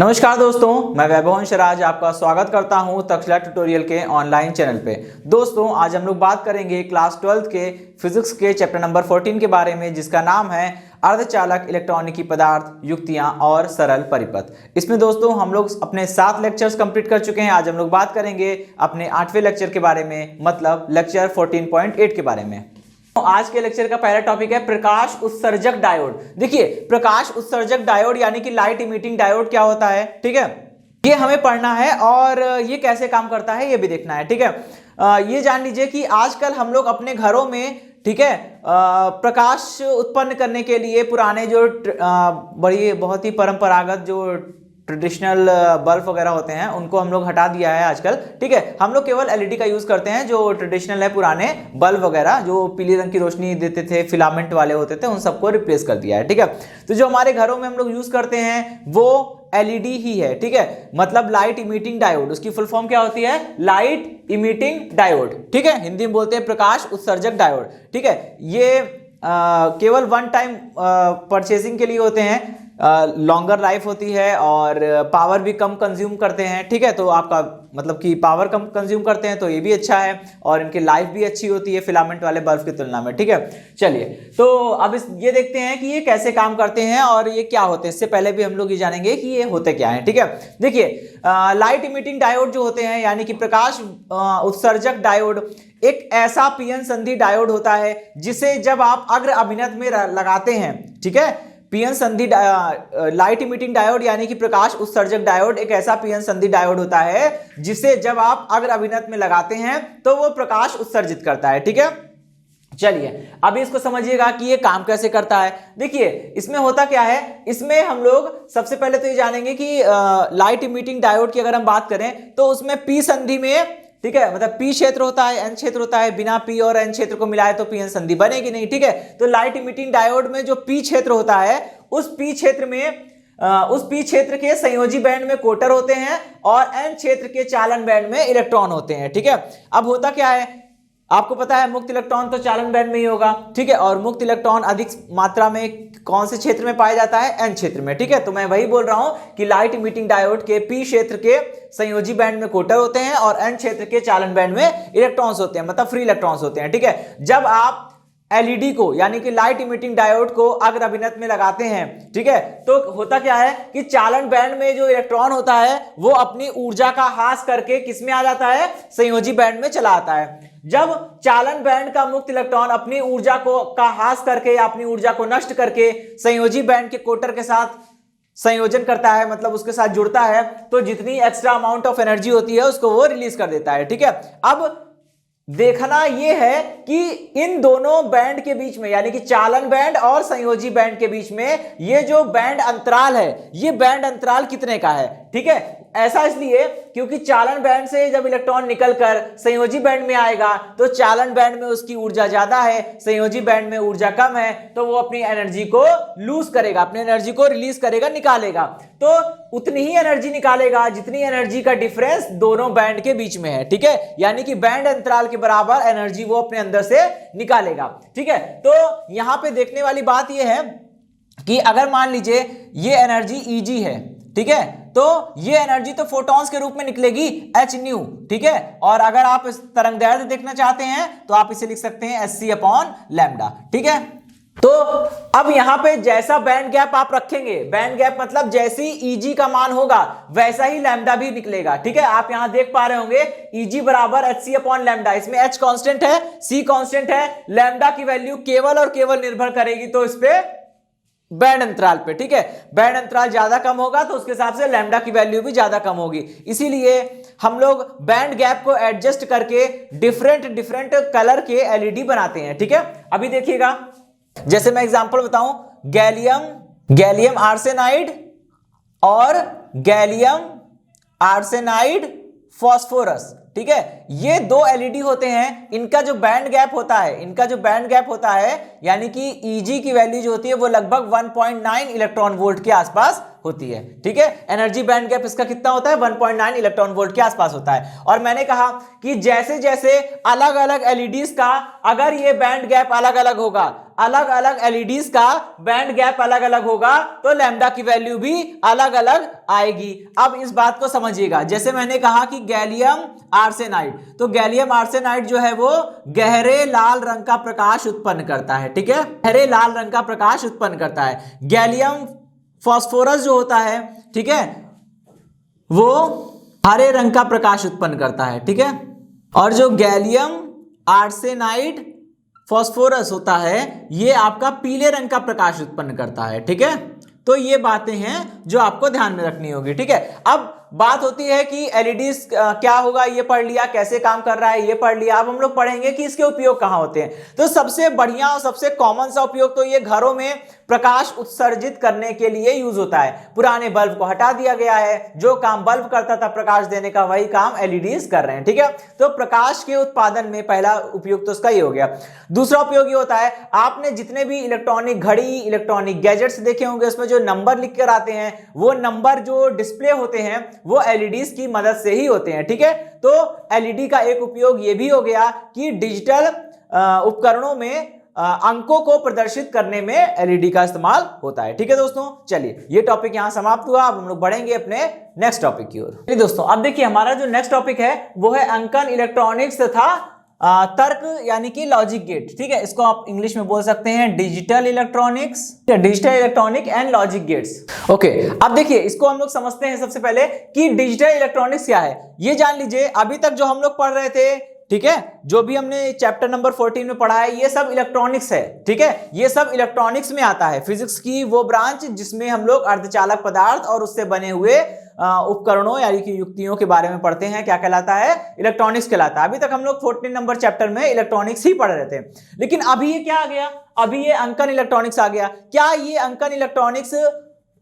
नमस्कार दोस्तों, मैं वैभव राज आपका स्वागत करता हूं तक्षशिला ट्यूटोरियल के ऑनलाइन चैनल पे। दोस्तों, आज हम लोग बात करेंगे क्लास 12 के फिजिक्स के चैप्टर नंबर 14 के बारे में, जिसका नाम है अर्धचालक इलेक्ट्रॉनिकी पदार्थ, युक्तियां और सरल परिपथ। इसमें दोस्तों हम लोग अपने 7 लेक्चर्स कंप्लीट कर चुके हैं। आज हम लोग बात करेंगे अपने 8वें लेक्चर के बारे में, मतलब लेक्चर 14.8 के बारे में। तो आज के लेक्चर का पहला टॉपिक है प्रकाश उत्सर्जक डायोड। देखिए, प्रकाश उत्सर्जक डायोड यानी कि लाइट इमिटिंग डायोड क्या होता है, ठीक है, ये हमें पढ़ना है और ये कैसे काम करता है ये भी देखना है, ठीक है। ये जान लीजिए कि आजकल हम लोग अपने घरों में, ठीक है, प्रकाश उत्पन्न करने के लिए पुराने जो बहुत ही परंपरागत जो ट्रेडिशनल बल्ब वगैरह होते हैं उनको हम लोग हटा दिया है आजकल, ठीक है। हम लोग केवल एलईडी का यूज करते हैं। जो ट्रेडिशनल है पुराने बल्ब वगैरह जो पीले रंग की रोशनी देते थे, फिलामेंट वाले होते थे, उन सबको रिप्लेस कर दिया है, ठीक है। तो जो हमारे घरों में हम लोग यूज करते हैं वो एलईडी ही है, ठीक है, मतलब लाइट इमिटिंग डायोड। उसकी फुल फॉर्म क्या होती है? लाइट इमिटिंग डायोड, ठीक है। हिंदी में बोलते हैं प्रकाश उत्सर्जक डायोड, ठीक है। ये केवल वन टाइम परचेजिंग के लिए होते हैं, लॉन्गर लाइफ होती है और पावर भी कम कंज्यूम करते हैं, ठीक है। तो आपका मतलब कि पावर कम कंज्यूम करते हैं तो ये भी अच्छा है और इनकी लाइफ भी अच्छी होती है फिलामेंट वाले बल्ब की तुलना में, ठीक है। चलिए, तो अब ये देखते हैं कि ये कैसे काम करते हैं और ये क्या होते हैं। इससे पहले भी हम लोग ये जानेंगे कि ये होते क्या है, ठीक है। देखिए, लाइट इमिटिंग डायोड जो होते हैं यानी कि प्रकाश उत्सर्जक डायोड एक ऐसा पीएन संधि डायोड होता है जिसे जब आप अग्र अभिनत में लगाते हैं, ठीक है। पीएन संधि लाइट इमिटिंग डायोड यानी कि प्रकाश उत्सर्जक डायोड एक ऐसा पीएन संधि डायोड होता है जिसे जब आप अग्र अभिनत में लगाते हैं तो वो प्रकाश उत्सर्जित करता है, ठीक है। चलिए, अब इसको समझिएगा कि ये काम कैसे करता है। देखिए, इसमें होता क्या है, इसमें हम लोग सबसे पहले तो ये जानेंगे कि लाइट इमिटिंग डायोड की अगर हम बात करें तो उसमें पी संधि में, ठीक है, मतलब पी क्षेत्र होता है, एन क्षेत्र होता है। बिना पी और एन क्षेत्र को मिलाए तो पीएन संधि बनेगी नहीं, ठीक है। तो लाइट इमिटिंग डायोड में जो पी क्षेत्र होता है उस पी क्षेत्र में उस पी क्षेत्र के संयोजी बैंड में कोटर होते हैं और एन क्षेत्र के चालन बैंड में इलेक्ट्रॉन होते हैं, ठीक है। अब होता क्या है, आपको पता है मुक्त इलेक्ट्रॉन तो चालन बैंड में ही होगा, ठीक है, और मुक्त इलेक्ट्रॉन अधिक मात्रा में कौन से क्षेत्र में पाया जाता है? एन क्षेत्र में, ठीक है। तो मैं वही बोल रहा हूं कि लाइट इमिटिंग डायोड के पी क्षेत्र के संयोजी बैंड में कोटर होते हैं और एन क्षेत्र के चालन बैंड में इलेक्ट्रॉन्स होते हैं, मतलब फ्री इलेक्ट्रॉन्स होते हैं, ठीक है। जब आप एलईडी को यानी कि लाइट इमिटिंग डायोड को अग्र अभिनत में लगाते हैं, ठीक है, तो होता क्या है कि चालन बैंड में जो इलेक्ट्रॉन होता है वो अपनी ऊर्जा का ह्रास करके किस में आ जाता है? संयोजी बैंड में चला आता है। जब चालन बैंड का मुक्त इलेक्ट्रॉन अपनी ऊर्जा का ह्रास करके या अपनी ऊर्जा को नष्ट करके संयोजी बैंड के कोटर के साथ संयोजन करता है, मतलब उसके साथ जुड़ता है, तो जितनी एक्स्ट्रा अमाउंट ऑफ एनर्जी होती है उसको वो रिलीज कर देता है, ठीक है। अब देखना यह है कि इन दोनों बैंड के बीच में यानी कि चालन बैंड और संयोजी बैंड के बीच में ये जो बैंड अंतराल है, ये बैंड अंतराल कितने का है, ठीक है। ऐसा इसलिए क्योंकि चालन बैंड से जब इलेक्ट्रॉन निकलकर संयोजी बैंड में आएगा तो चालन बैंड में उसकी ऊर्जा ज्यादा है, संयोजी बैंड में ऊर्जा कम है, तो वो अपनी एनर्जी को लूज करेगा, अपनी एनर्जी को रिलीज करेगा, निकालेगा। तो उतनी ही एनर्जी निकालेगा जितनी एनर्जी का डिफरेंस दोनों बैंड के बीच में है, ठीक है, यानी कि बैंड अंतराल के बराबर एनर्जी वो अपने अंदर से निकालेगा, ठीक है। तो यहां पे देखने वाली बात यह है कि अगर मान लीजिए ये एनर्जी Eg है, ठीक है, तो ये एनर्जी तो फोटॉन्स के रूप में निकलेगी h न्यू, ठीक है। और अगर आप इस तरंगदैर्घ्य देखना चाहते हैं तो आप इसे लिख सकते हैं hc/λ, ठीक है। तो अब यहां पे जैसा बैंड गैप आप रखेंगे, बैंड गैप मतलब जैसी Eg का मान होगा वैसा ही लैम्डा भी निकलेगा, ठीक है। आप यहां देख पा रहे होंगे Eg बराबर hc/λ, इसमें h कांस्टेंट है, c कांस्टेंट है, लैम्डा की वैल्यू केवल और केवल निर्भर करेगी तो इस पे बैंड अंतराल पे, ठीक है। बैंड अंतराल ज्यादा कम होगा तो उसके हिसाब से लैम्डा की वैल्यू भी ज्यादा कम होगी। इसीलिए हम लोग बैंड गैप को एडजस्ट करके डिफरेंट कलर के एलईडी बनाते हैं, ठीक है। अभी देखिएगा, जैसे मैं एग्जांपल बताऊं, गैलियम आर्सेनाइड और गैलियम आर्सेनाइड फास्फोरस, ठीक है, ये दो एलईडी होते हैं। इनका जो बैंड गैप होता है यानी कि Eg की वैल्यू जो होती है वो लगभग 1.9 इलेक्ट्रॉन वोल्ट के आसपास होती है, ठीक है। एनर्जी बैंड गैप इसका कितना होता है? 1.9 इलेक्ट्रॉन वोल्ट के आसपास होता है। और मैंने कहा कि जैसे जैसे अलग अलग एलईडीज का अगर ये बैंड गैप अलग अलग होगा, अलग अलग एलईडीज का बैंड गैप अलग अलग होगा तो लैम्डा की वैल्यू भी अलग अलग आएगी। अब इस बात को समझिएगा, जैसे मैंने कहा कि गैलियम आर्सेनाइड, तो गैलियम आर्सेनाइड जो है वो गहरे लाल रंग का प्रकाश उत्पन्न करता है, ठीक है, गहरे लाल रंग का प्रकाश उत्पन्न करता है। गैलियम फास्फोरस जो होता है, ठीक है, वो हरे रंग का प्रकाश उत्पन्न करता है, ठीक है, और जो गैलियम आर्सेनाइड फास्फोरस होता है ये आपका पीले रंग का प्रकाश उत्पन्न करता है, ठीक है। तो ये बातें हैं जो आपको ध्यान में रखनी होगी, ठीक है। अब बात होती है कि एलईडी क्या होगा, ये पढ़ लिया, कैसे काम कर रहा है ये पढ़ लिया। अब हम लोग पढ़ेंगे कि इसके उपयोग कहाँ होते हैं। तो सबसे बढ़िया और सबसे कॉमन सा उपयोग तो ये घरों में प्रकाश उत्सर्जित करने के लिए यूज होता है। पुराने बल्ब को हटा दिया गया है, जो काम बल्ब करता था प्रकाश देने का वही काम एलईडीज कर रहे हैं, ठीक है। तो प्रकाश के उत्पादन में पहला उपयोग तो उसका ही हो गया। दूसरा उपयोग ये होता है, आपने जितने भी इलेक्ट्रॉनिक घड़ी, इलेक्ट्रॉनिक गैजेट्स देखे होंगे उसमें जो नंबर लिख कर आते हैं वो नंबर जो डिस्प्ले होते हैं वो एलईडीज की मदद से ही होते हैं, ठीक है। तो एलईडी का एक उपयोग ये भी हो गया कि डिजिटल उपकरणों में अंकों को प्रदर्शित करने में एलईडी का इस्तेमाल होता है, ठीक है दोस्तों। चलिए ये टॉपिक यहां समाप्त हुआ। अब हम लोग बढ़ेंगे अपने नेक्स्ट टॉपिक की ओर। चलिए दोस्तों, अब देखिए हमारा जो नेक्स्ट टॉपिक है वो है अंकन, इलेक्ट्रॉनिक्स तथा तर्क यानी कि लॉजिक गेट, ठीक है। इसको आप इंग्लिश में बोल सकते हैं digital electronics, digital electronic and logic gates. Okay, अब देखिए इसको हम लोग समझते हैं सबसे पहले कि डिजिटल इलेक्ट्रॉनिक्स क्या है। ये जान लीजिए अभी तक जो हम लोग पढ़ रहे थे, ठीक है, जो भी हमने चैप्टर नंबर 14 में पढ़ा है ये सब इलेक्ट्रॉनिक्स है, ठीक है। ये सब इलेक्ट्रॉनिक्स में आता है, फिजिक्स की वो ब्रांच जिसमें हम लोग अर्धचालक पदार्थ और उससे बने हुए उपकरणों यानी कि युक्तियों के बारे में पढ़ते हैं। क्या कहलाता है? इलेक्ट्रॉनिक्स कहलाता है। अभी तक हम लोग 14 नंबर चैप्टर में इलेक्ट्रॉनिक्स ही पढ़ रहे थे, लेकिन अभी ये क्या आ गया, अभी ये अंकन इलेक्ट्रॉनिक्स आ गया। क्या ये अंकन इलेक्ट्रॉनिक्स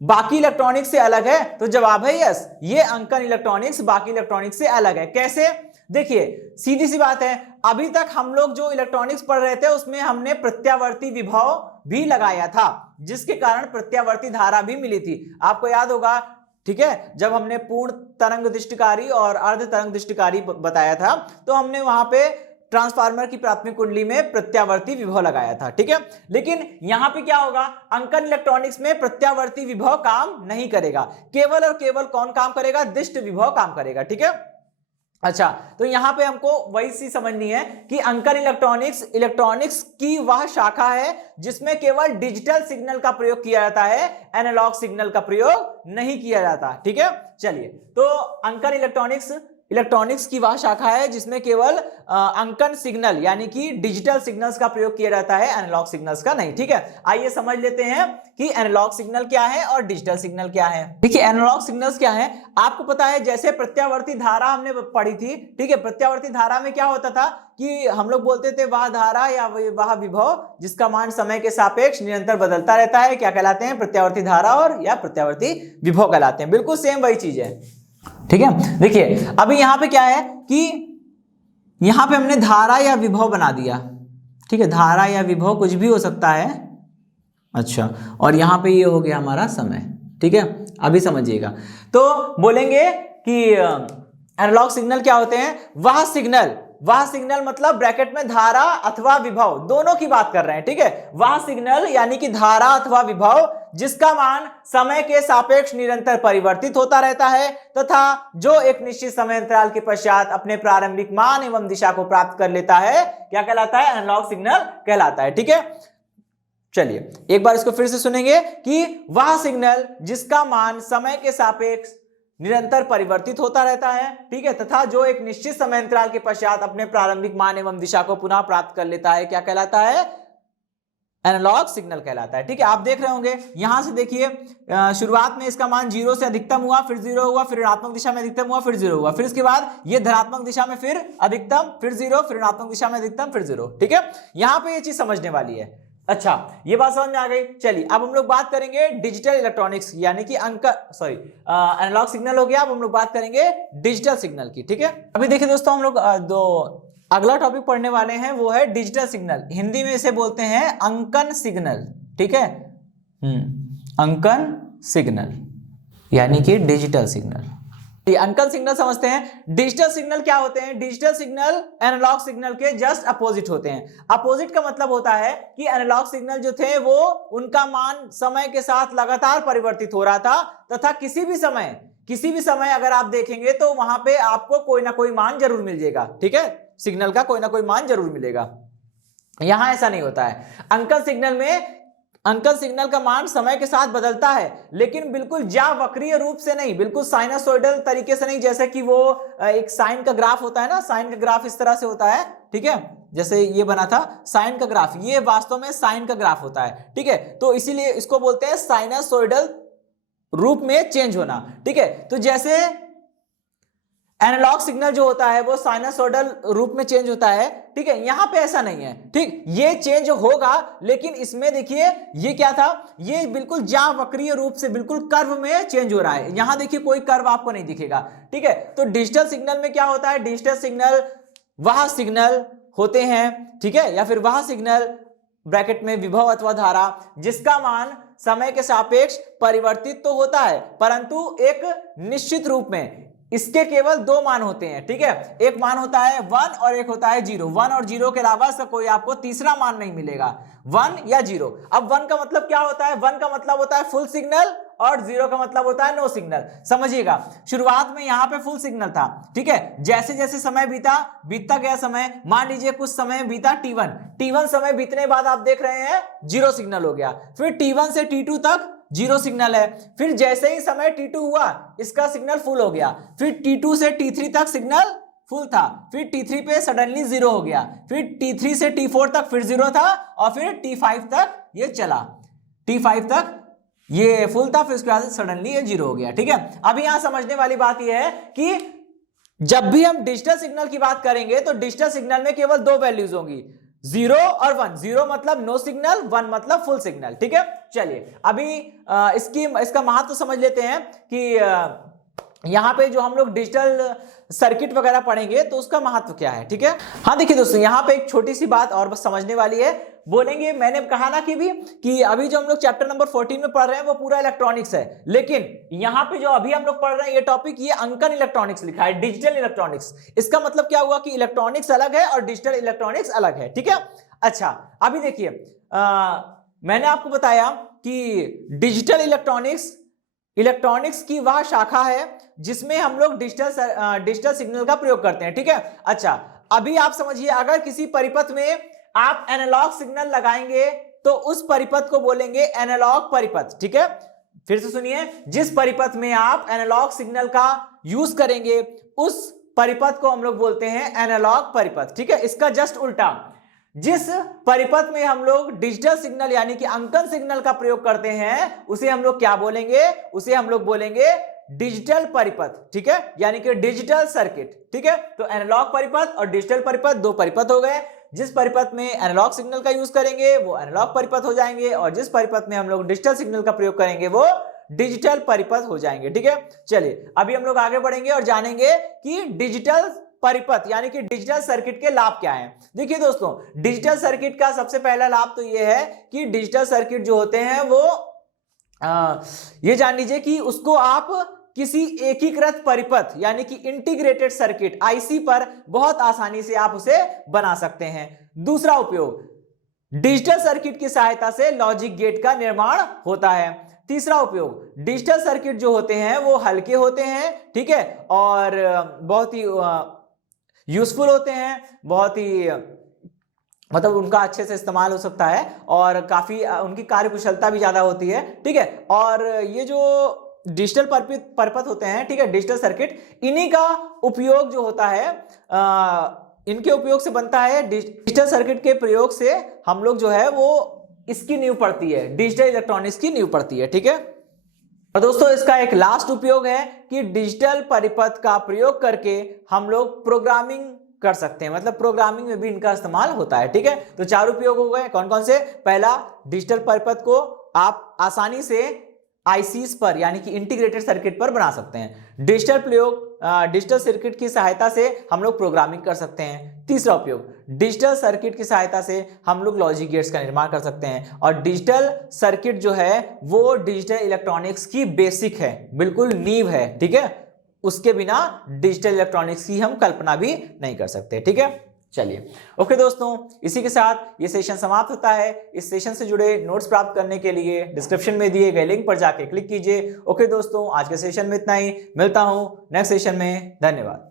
बाकी इलेक्ट्रॉनिक्स से अलग है? तो जवाब है यस, ये अंकन इलेक्ट्रॉनिक्स बाकी इलेक्ट्रॉनिक्स से अलग है। कैसे? देखिए सीधी सी बात है, अभी तक हम लोग जो इलेक्ट्रॉनिक्स पढ़ रहे थे उसमें हमने प्रत्यावर्ती विभव भी लगाया था, जिसके कारण प्रत्यावर्ती धारा भी मिली थी। आपको याद होगा, ठीक है, जब हमने पूर्ण तरंग दृष्टिकारी और अर्ध तरंग दृष्टिकारी बताया था तो हमने वहां पे ट्रांसफार्मर की प्राथमिक कुंडली में प्रत्यावर्ती विभव लगाया था, ठीक है। लेकिन यहां पे क्या होगा, अंकन इलेक्ट्रॉनिक्स में प्रत्यावर्ती विभव काम नहीं करेगा, केवल और केवल कौन काम करेगा? दिष्ट विभव काम करेगा, ठीक है। अच्छा, तो यहां पे हमको वही चीज समझनी है कि अंकन इलेक्ट्रॉनिक्स की वह शाखा है जिसमें केवल डिजिटल सिग्नल का प्रयोग किया जाता है, एनालॉग सिग्नल का प्रयोग नहीं किया जाता, ठीक है। चलिए, तो अंकन इलेक्ट्रॉनिक्स की वह शाखा है जिसमें केवल अंकन सिग्नल यानी कि डिजिटल सिग्नल्स का प्रयोग किया जाता है, एनालॉग सिग्नल्स का नहीं, ठीक है। आइए समझ लेते हैं कि एनालॉग सिग्नल क्या है और डिजिटल सिग्नल क्या है। देखिए एनालॉग सिग्नल्स क्या है, आपको पता है जैसे प्रत्यावर्ती धारा हमने पढ़ी थी, ठीक है। प्रत्यावर्ती धारा में क्या होता था कि हम लोग बोलते थे वह धारा या वह विभव जिसका मान समय के सापेक्ष निरंतर बदलता रहता है, क्या कहलाते हैं? प्रत्यावर्ती धारा और या प्रत्यावर्ती विभव कहलाते हैं। बिल्कुल सेम वही चीज है, ठीक है। देखिए अभी यहां पे क्या है कि यहां पे हमने धारा या विभव बना दिया, ठीक है, धारा या विभव कुछ भी हो सकता है। अच्छा, और यहां पे ये हो गया हमारा समय, ठीक है। अभी समझिएगा, तो बोलेंगे कि एनालॉग सिग्नल क्या होते हैं? वह सिग्नल मतलब ब्रैकेट में धारा अथवा विभव दोनों की बात कर रहे हैं, ठीक है। वह सिग्नल यानी कि धारा अथवा विभव जिसका मान समय के सापेक्ष निरंतर परिवर्तित होता रहता है तथा जो एक निश्चित समय अंतराल के पश्चात अपने प्रारंभिक मान एवं दिशा को प्राप्त कर लेता है, क्या कहलाता है? एनालॉग सिग्नल कहलाता है, ठीक है। चलिए एक बार इसको फिर से सुनेंगे कि वह सिग्नल जिसका मान समय के सापेक्ष निरंतर परिवर्तित होता रहता है, ठीक है, तथा जो एक निश्चित समय अंतराल के पश्चात अपने प्रारंभिक मान एवं दिशा को पुनः प्राप्त कर लेता है, क्या कहलाता है? एनालॉग सिग्नल कहलाता है, ठीक है। आप देख रहे होंगे यहां से, देखिए शुरुआत में इसका मान 0 से अधिकतम हुआ, फिर 0 हुआ, फिर ऋणात्मक दिशा में अधिकतम हुआ, फिर 0 हुआ, फिर इसके बाद ये धनात्मक दिशा में फिर अधिकतम, फिर 0, फिर ऋणात्मक दिशा में अधिकतम, फिर 0, ठीक है। यहां पे ये चीज समझने वाली है। अच्छा, ये बात समझ में आ गई। चलिए अब हम लोग बात करेंगे डिजिटल इलेक्ट्रॉनिक्स यानी कि एनालॉग सिग्नल हो गया। अब हम लोग बात करेंगे डिजिटल सिग्नल की, ठीक है। अभी देखिए दोस्तों, हम लोग अगला टॉपिक पढ़ने वाले हैं वो है डिजिटल सिग्नल। हिंदी में इसे बोलते हैं अंकन सिग्नल, ठीक है। अंकन सिग्नल यानी कि डिजिटल सिग्नल। अंकन सिग्नल समझते हैं। डिजिटल सिग्नल क्या होते हैं? डिजिटल सिग्नल एनालॉग सिग्नल के जस्ट अपोजिट होते हैं। अपोजिट का मतलब होता है कि एनालॉग सिग्नल जो थे वो उनका मान समय के साथ लगातार परिवर्तित हो रहा था तथा किसी भी समय अगर आप देखेंगे तो वहां पे आपको कोई ना कोई मान जरूर मिल जाएगा। ठीक है, सिग्नल का कोई ना कोई मान जरूर मिलेगा। यहां ऐसा नहीं होता है। अंकन सिग्नल का मान समय के साथ बदलता है, लेकिन बिल्कुल ज्यावक्रीय रूप से नहीं, बिल्कुल साइनसोइडल तरीके से नहीं। जैसे कि वो एक साइन का ग्राफ होता है ना, साइन का ग्राफ इस तरह से होता है। ठीक है, जैसे ये बना था साइन का ग्राफ, ये वास्तव में साइन का ग्राफ होता है। ठीक है, तो इसीलिए इसको बोलते हैं साइनसोइडल रूप में चेंज होना। ठीक है, तो जैसे एनालॉग सिग्नल जो होता है वो साइनसोइडल रूप में चेंज होता है। ठीक है, यहां पे ऐसा नहीं है। ठीक, ये चेंज होगा, लेकिन इसमें देखिए ये क्या था, ये बिल्कुल ज्यावक्रीय रूप से बिल्कुल कर्व में चेंज हो रहा है। यहां देखिए कोई कर्व आपको नहीं दिखेगा। ठीक है, तो डिजिटल सिग्नल में क्या होता है? डिजिटल सिग्नल वह सिग्नल होते हैं, ठीक है, या फिर वह सिग्नल ब्रैकेट में विभव अथवा धारा जिसका मान समय के सापेक्ष परिवर्तित तो होता है, परंतु एक निश्चित रूप में इसके केवल दो मान होते हैं। ठीक है, एक मान होता है 1 और एक होता है 0। 1 और 0 के अलावा इसका कोई आपको तीसरा मान नहीं मिलेगा, 1 या 0। अब 1 का मतलब क्या होता है? 1 का मतलब होता है फुल सिग्नल और 0 का मतलब होता है नो सिग्नल। समझिएगा, शुरुआत में यहां पे फुल सिग्नल था। ठीक है, जैसे जैसे समय बीतता गया समय, मान लीजिए कुछ समय बीता T1 समय बीतने बाद आप देख रहे हैं 0 सिग्नल हो गया। फिर T1 से T2 तक 0 सिग्नल है। फिर जैसे ही समय T2 हुआ इसका सिग्नल फुल हो गया। फिर T2 से T3 तक सिग्नल फुल था, फिर T3 पे सडनली 0 हो गया। फिर T3 से T4 तक फिर 0 था और फिर T5 तक ये चला, T5 तक ये फुल था, फिर उसके बाद सडनली ये 0 हो गया। ठीक है, अब यहां समझने वाली बात यह है कि जब भी हम डिजिटल सिग्नल की बात करेंगे तो डिजिटल सिग्नल में केवल दो वैल्यूज होंगी, 0 और 1। 0 मतलब नो सिग्नल, 1 मतलब फुल सिग्नल। ठीक है, चलिए अभी इसका महत्व समझ लेते हैं कि यहां पे जो हम लोग डिजिटल सर्किट वगैरह पढ़ेंगे तो उसका महत्व क्या है। ठीक है, हाँ देखिए दोस्तों, यहां पे एक छोटी सी बात और बस समझने वाली है। बोलेंगे, मैंने कहा ना कि अभी जो हम लोग चैप्टर नंबर 14 में पढ़ रहे हैं वो पूरा इलेक्ट्रॉनिक्स है, लेकिन यहां पे जो अभी हम लोग पढ़ रहे हैं ये टॉपिक, ये अंकन इलेक्ट्रॉनिक्स लिखा है, डिजिटल इलेक्ट्रॉनिक्स। इसका मतलब क्या हुआ कि इलेक्ट्रॉनिक्स अलग है और डिजिटल इलेक्ट्रॉनिक्स अलग है। ठीक है, अच्छा अभी देखिए, मैंने आपको बताया कि डिजिटल इलेक्ट्रॉनिक्स की वह शाखा है जिसमें हम लोग डिजिटल सिग्नल का प्रयोग करते हैं। ठीक है, अच्छा अभी आप समझिए, अगर किसी परिपथ में आप एनालॉग सिग्नल लगाएंगे तो उस परिपथ को बोलेंगे एनालॉग परिपथ। ठीक है, फिर से सुनिए, जिस परिपथ में आप एनालॉग सिग्नल का यूज करेंगे उस परिपथ को हम लोग बोलते हैं एनालॉग परिपथ। ठीक है, इसका जस्ट उल्टा, जिस परिपथ में हम लोग डिजिटल सिग्नल यानी कि अंकन सिग्नल का प्रयोग करते हैं उसे हम लोग क्या बोलेंगे? उसे हम लोग बोलेंगे डिजिटल परिपथ। ठीक है, यानी कि डिजिटल सर्किट। ठीक है, तो एनालॉग परिपथ और डिजिटल परिपथ दो परिपथ हो गए। जिस परिपथ में एनालॉग सिग्नल का यूज करेंगे वो एनालॉग परिपथ हो जाएंगे, और जिस परिपथ में हम लोग डिजिटल सिग्नल का प्रयोग करेंगे वो डिजिटल परिपथ हो जाएंगे। ठीक है, चलिए अभी हम लोग आगे बढ़ेंगे और जानेंगे कि डिजिटल परिपथ यानी कि डिजिटल सर्किट के लाभ क्या हैं। देखिए दोस्तों, डिजिटल सर्किट का सबसे पहला लाभ तो यह है कि डिजिटल सर्किट जो होते हैं वो ये जान लीजिए कि उसको आप किसी एकीकृत परिपथ यानी कि इंटीग्रेटेड सर्किट आईसी पर बहुत आसानी से आप उसे बना सकते हैं। दूसरा उपयोग, डिजिटल सर्किट की सहायता से लॉजिक गेट का निर्माण होता है। तीसरा उपयोग, डिजिटल सर्किट जो होते हैं वो हल्के होते हैं। ठीक है, और बहुत ही यूजफुल होते हैं, बहुत ही मतलब उनका अच्छे से इस्तेमाल हो सकता है और काफी उनकी कार्यकुशलता भी ज्यादा होती है। ठीक है, और ये जो डिजिटल परिपथ होते हैं, ठीक है, डिजिटल सर्किट, इन्हीं का उपयोग जो होता है इनके उपयोग से बनता है। डिजिटल सर्किट के प्रयोग से हम लोग जो है वो इसकी नींव पड़ती है, डिजिटल इलेक्ट्रॉनिक्स की नींव पड़ती है। ठीक है, और दोस्तों इसका एक लास्ट उपयोग है कि डिजिटल परिपथ का प्रयोग करके हम लोग प्रोग्रामिंग कर सकते हैं, मतलब प्रोग्रामिंग में भी इनका इस्तेमाल होता है। ठीक है, तो चार उपयोग हो गए, कौन कौन से? पहला, डिजिटल परिपथ को आप आसानी से आईसीस पर यानी कि इंटीग्रेटेड सर्किट पर बना सकते हैं। डिजिटल सर्किट की सहायता से हम लोग प्रोग्रामिंग कर सकते हैं। तीसरा उपयोग, डिजिटल सर्किट की सहायता से हम लोग लॉजिक गेट्स का निर्माण कर सकते हैं। और डिजिटल सर्किट जो है वो डिजिटल इलेक्ट्रॉनिक्स की बेसिक है, बिल्कुल नींव है। ठीक है, उसके बिना डिजिटल इलेक्ट्रॉनिक्स की हम कल्पना भी नहीं कर सकते। ठीक है, चलिए ओके दोस्तों, इसी के साथ ये सेशन समाप्त होता है। इस सेशन से जुड़े नोट्स प्राप्त करने के लिए डिस्क्रिप्शन में दिए गए लिंक पर जाके क्लिक कीजिए। ओके दोस्तों, आज के सेशन में इतना ही, मिलता हूं नेक्स्ट सेशन में, धन्यवाद।